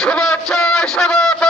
শুভেচ্ছা স্বাগত।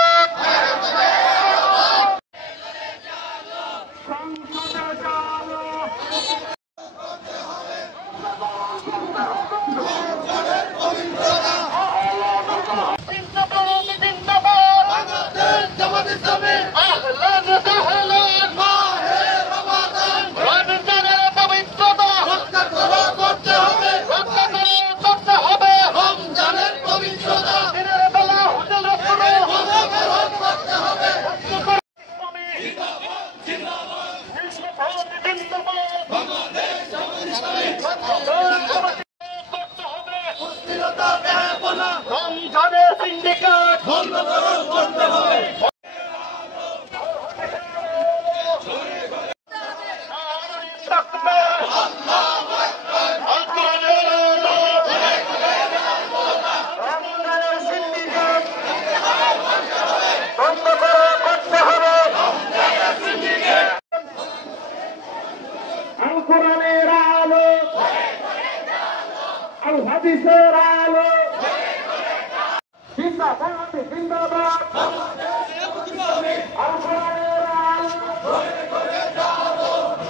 সিন্ডিকেট বন্ধ করতে হবে। কোরআনের আলো, আল হাদিসের আলো, জিন্দাবাদ জিন্দাবাদ, আল কোরআনের আলো,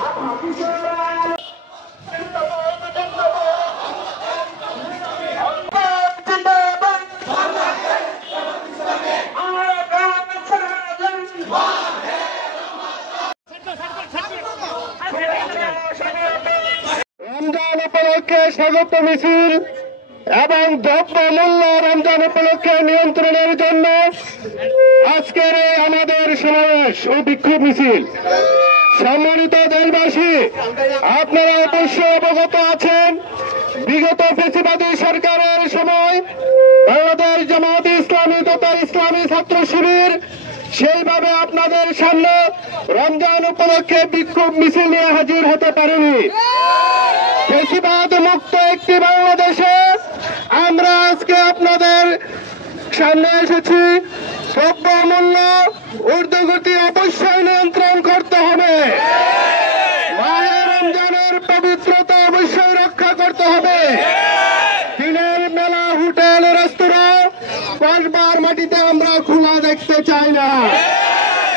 আল হাদিসের আলো, জিন্দাবাদ জিন্দাবাদ, জিন্দাবাদ রমজান উপলক্ষে স্বাগত মিছিল এবং দ্রব্যমূল্য রমজান উপলক্ষে নিয়ন্ত্রণের জন্য আজকের আমাদের সমাবেশ ও বিক্ষোভ মিছিল। সম্মানিত দেশবাসী, আপনারা অবশ্যই অবগত আছেন, বিগত ফ্যাসিবাদী সরকারের সময় বাংলাদেশ জামায়াত ইসলামী তথা ইসলামী ছাত্র শিবির সেইভাবে আপনাদের সামনে রমজান উপলক্ষে বিক্ষোভ মিছিল নিয়ে হাজির হতে পারেনি। ফ্যাসিবাদ মুক্ত একটি বাংলাদেশে আমরা আজকে আপনাদের সামনে এসেছি। দ্রব্যমূল্য ঊর্ধ্বগতি অবশ্যই নিয়ন্ত্রণ করতে হবে, মাহে রমজানের পবিত্রতা অবশ্যই রক্ষা করতে হবে। দিনের মেলা, হোটেল, রেস্তোরাঁ, কসবার মাটিতে আমরা খোলা দেখতে চাই না,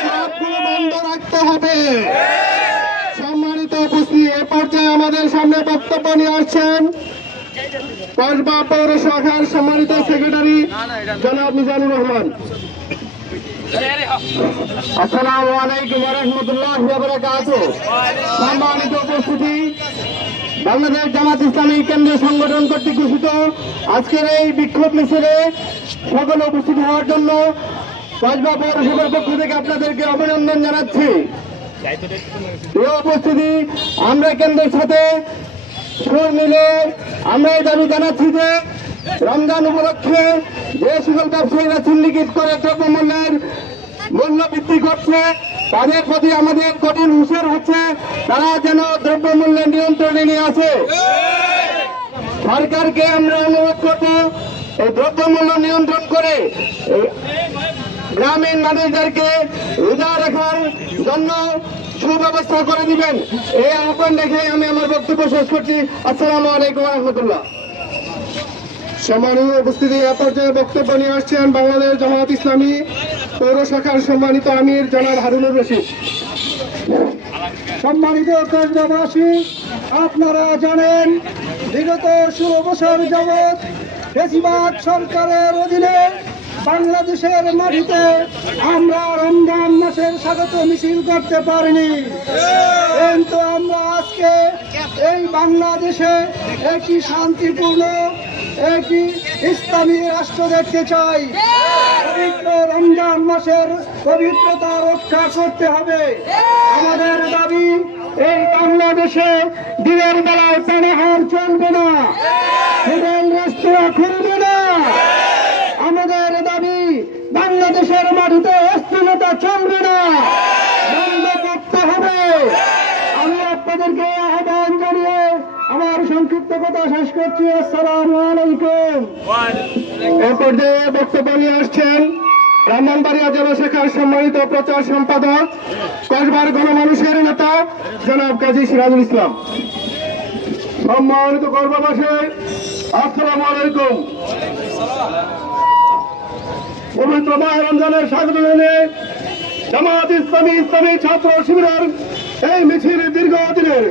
সবগুলো বন্ধ রাখতে হবে। সম্মানিত উপস্থিতি, এ পর্যায়ে আমাদের সামনে বক্তব্য নিয়ে আসছেন কসবা পৌর শাখার সম্মানিত সেক্রেটারি জনাব মিজানুর রহমান। আসসালামু আলাইকুম ওয়া রাহমাতুল্লাহি ওয়া বারাকাতুহু। সম্মানিত উপস্থিতি, বাংলাদেশ জামাত ইসলামী কেন্দ্রীয় সংগঠন কর্তৃক ঘোষিত আজকের এই বিক্ষোভ মিছিলে সকলে উপস্থিত হওয়ার জন্য কসবা পৌরসভার পক্ষ থেকে আপনাদেরকে অভিনন্দন জানাচ্ছি। এই উপস্থিতি, আমরা কেন্দ্রের সাথে সুর মিলে আমরা এই দাবি জানাচ্ছি যে রমজান উপলক্ষে যে সকল ব্যবসায়ীরা সিন্ডিকেট করে দ্রব্যমূল্যের মূল্য বৃদ্ধি করছে তাদের প্রতি আমাদের কঠিন হুঁশিয়ার হচ্ছে, তারা যেন দ্রব্যমূল্যের নিয়ন্ত্রণে নিয়ে আসে। সরকারকে আমরা অনুরোধ করব এই দ্রব্যমূল্য নিয়ন্ত্রণ করে গ্রামীণ মানুষদেরকে রোজা রাখার জন্য সুব্যবস্থা করে দিবেন। এই আহ্বান রেখে আমি আমার বক্তব্য শেষ করছি। আসসালামু আলাইকুম ওয়া রাহমাতুল্লাহ। সম্মানীয় উপস্থিতি, এ পর্যায়ে বক্তব্য নিয়ে আসছেন বাংলাদেশ জামায়াত ইসলামী পৌর শাখার সম্মানিত আমির জনাব হারুনুর রশিদ। সম্মানিত দেশবাসী, আপনারা জানেন বিগত 16 বছর যাবৎ ফ্যাসিবাদ সরকারের অধীনে বাংলাদেশের মাটিতে আমরা রমজান মাসের স্বাগত মিছিল করতে পারিনি, কিন্তু আমরা আজকে এই বাংলাদেশে একটি শান্তিপূর্ণ, একটি ইসলামী রাষ্ট্র দেখতে চাই। পবিত্র রমজান মাসের পবিত্রতা রক্ষা করতে হবে। আমাদের দাবি, এই বাংলাদেশে দিনের বেলায় পানাহার চলবে না, হোটেল রেস্তোরাঁ খুলবে না। আমাদের দাবি, বাংলাদেশের মাটিতে অস্থিরতা চলবে না, বন্ধ করতে হবে। আমি আপনাদেরকে আহ্বান জানিয়ে আমার সংক্ষিপ্ত কথা শেষ করছি। আসসালামু আলাইকুম। এ পর্যায়ে বক্তব্য নিয়ে আসছেন ব্রাহ্মণবাড়িয়া জেলা শাখার সম্মানিত প্রচার সম্পাদক, কসবার গণমানুষের নেতা জনাব কাজী সিরাজুল ইসলাম। সম্মানিত কসবাবাসী, আসসালামু আলাইকুম। পবিত্র মাহে রমজানের স্বাগত জানিয়ে জামাত ইসলামী ছাত্র শিবিরের এই মিছিল দীর্ঘদিনের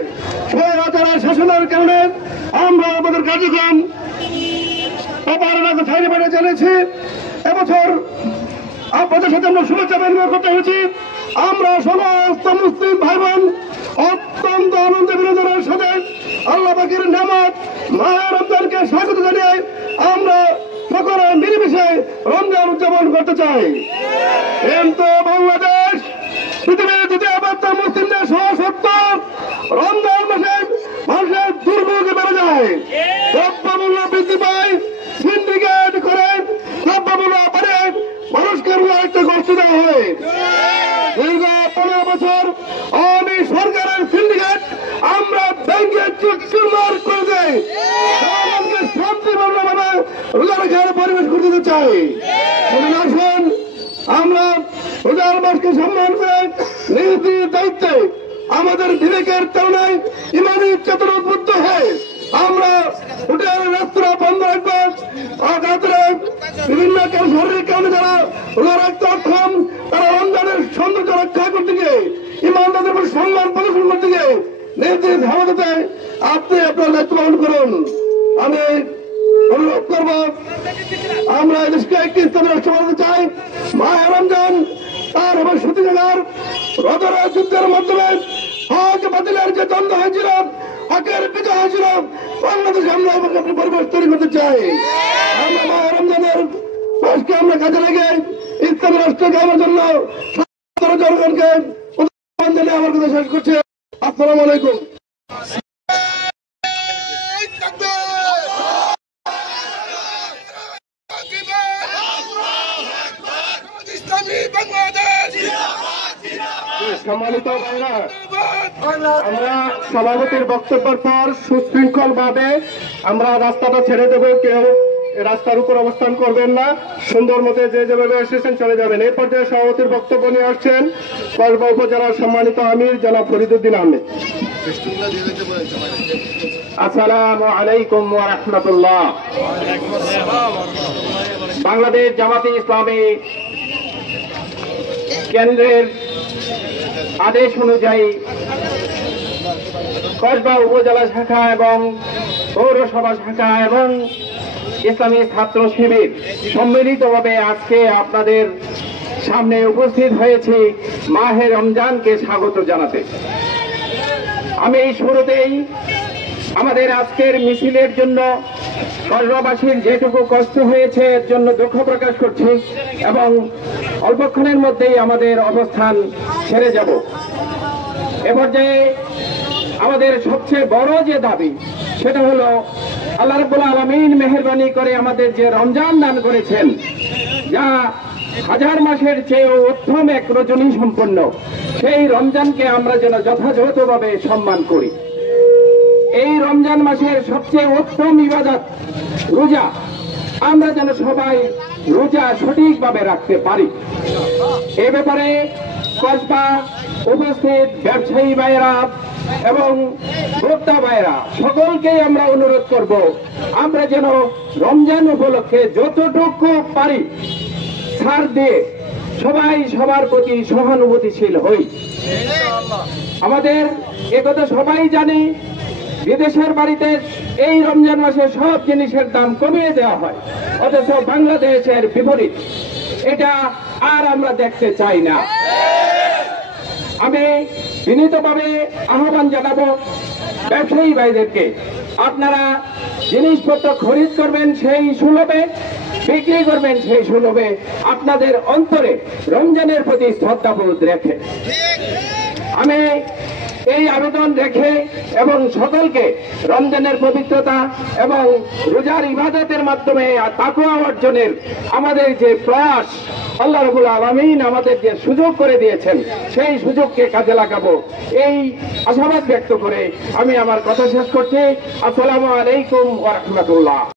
স্বৈরাচারের শাসনের কারণে আমরা আমাদের কার্যক্রম অপারণাকে ছাড়িয়ে বেড়ে চলেছি। এবছর আপনাদের সাথে আমরা শুভেচ্ছা বিনিময় করতে হয়েছি। আমরা সমস্ত মুসলিম ভাই বোন অত্যন্ত আনন্দ বিনোদনের সাথে আল্লাহ পাকের নেয়ামত মাহে রমজানকে স্বাগত জানিয়ে আমরা সকলে মিলেমিশে রমজান উদযাপন করতে চাই। কিন্তু বাংলাদেশ পৃথিবীর দ্বিতীয় বৃহত্তম মুসলিম দেশ হওয়া সত্ত্বেও রমজান মাসে মানুষের দুর্ভোগ বেড়ে যায়, দ্রব্যমূল্য বৃদ্ধি পায়, সিন্ডিকেট করে দ্রব্যমূল্য বাড়ে মানুষকে একটা কষ্ট দেওয়া হয়। দীর্ঘ 15 বছর আওয়ামী সরকারের সিন্ডিকেট আমরা ব্যাংকের চুক্তি করে দেয়, জনগণকে শান্তিপূর্ণভাবে রোজা রাখার পরিবেশ করে দিতে চাই। আসুন আমরা রোজার মাসকে সম্মান করে নিজ নিজ দায়িত্বে আমাদের বিবেকের তুলনায় ইমানি চেতনা উদ্বুদ্ধ হয়ে আমরা হোটেল রেস্তোরাঁ বন্ধ রাখবো। বিভিন্ন শারীরিক কারণে যারা রোজা রাখতে অক্ষম তারা রমজানের সৌন্দর্য রক্ষা করতে গিয়ে ইমানদারদের উপর সম্মান প্রদর্শন করতে গিয়ে নিজ নিজ হামলাতে আপনি আপনার দায়িত্ব পালন করুন। আমি অনুরোধ করব আমরা দেশকে একটি ইসলামী রাষ্ট্র বানাতে চাই। মাহে রমজান তার এবং সত্যিকার রোজার যুদ্ধের মাধ্যমে হক বাতিলের যে দ্বন্দ্ব হয়েছিল, হকের বিজয় হয়েছিল, বাংলাদেশে আমরা পরিবেশ তৈরি করতে চাই। আমরা মাহে রমজানের মাসকে আমরা কাজে লেগে ইসলামী রাষ্ট্র গড়ার জন্য জনগণকে জানিয়ে আমার কথা শেষ করছে। আসসালামু আলাইকুম। সম্মানিত ভাইরা, আমরা সভাপতির বক্তব্যের পর সুশৃঙ্খল ভাবে আমরা রাস্তাটা ছেড়ে দেবো। কেউ রাস্তার উপর অবস্থান করবেন না, সুন্দর মতো যে যেভাবে এসেছেন চলে যাবেন। এই পর্যায়ে সভাপতির বক্তব্য নিয়ে আসছেন কসবা উপজেলার সম্মানিত আমির জনাব ফরিদুদ্দিন আহমেদ। আসসালামু আলাইকুম ওয়া রাহমাতুল্লাহ। বাংলাদেশ জামাতে ইসলামী কেন্দ্রের আদেশ অনুযায়ী কসবা উপজেলা শাখা এবং পৌরসভা শাখা এবং ইসলামী ছাত্র শিবির সম্মিলিতভাবে আজকে আপনাদের সামনে উপস্থিত হয়েছি মাহে রমজানকে স্বাগত জানাতে। আমি এই শুরুতেই আমাদের আজকের মিছিলের জন্য কসবাবাসীর যেটুকু কষ্ট হয়েছে এর জন্য দুঃখ প্রকাশ করছি এবং অল্পক্ষণের মধ্যেই আমাদের অবস্থান ছেড়ে যাব। এ পর্যায়ে আমাদের সবচেয়ে বড় যে দাবি সেটা হলো আল্লাহ রাব্বুল আলামিন মেহেরবানি করে আমাদের যে রমজান দান করেছেন, যা হাজার মাসের চেয়েও উত্তম এক রজনী সম্পন্ন, সেই রমজানকে আমরা যেন যথাযথভাবে সম্মান করি। এই রমজান মাসের সবচেয়ে উত্তম ইবাদত রোজা, আমরা যেন সবাই রোজা সঠিকভাবে রাখতে পারি। এ ব্যাপারে কসবা উপস্থিত ব্যবসায়ী ভাইয়েরা এবং ভোক্তা ভাইয়েরা সকলকেই আমরা অনুরোধ করব, আমরা যেন রমজান উপলক্ষে যতটুকু পারি ছাড় দিয়ে সবাই সবার প্রতি সহানুভূতিশীল হই। আমাদের একথা সবাই জানি, বিদেশের বাড়িতে এই রমজান মাসে সব জিনিসের দাম কমিয়ে দেওয়া হয়, অথচ বাংলাদেশের বিপরীত। এটা আর আমরা দেখতে চাই না। আমি বিনীতভাবে আহ্বান জানাবো ব্যবসায়ী ভাইদেরকে, আপনারা জিনিসপত্র খরিদ করবেন সেই সুলভে, বিক্রি করবেন সেই সুলভে, আপনাদের অন্তরে রমজানের প্রতি শ্রদ্ধাবোধ রেখে। আমি এই আবেদন রেখে এবং সকলকে রমজানের পবিত্রতা এবং রোজার ইবাদতের মাধ্যমে তাকওয়া অর্জনের আমাদের যে প্রয়াস, আল্লাহ রাব্বুল আলামিন আমাদের যে সুযোগ করে দিয়েছেন সেই সুযোগকে কাজে লাগাবো, এই আশাবাদ ব্যক্ত করে আমি আমার কথা শেষ করছি। আসসালামু আলাইকুম ওয়া রাহমাতুল্লাহ।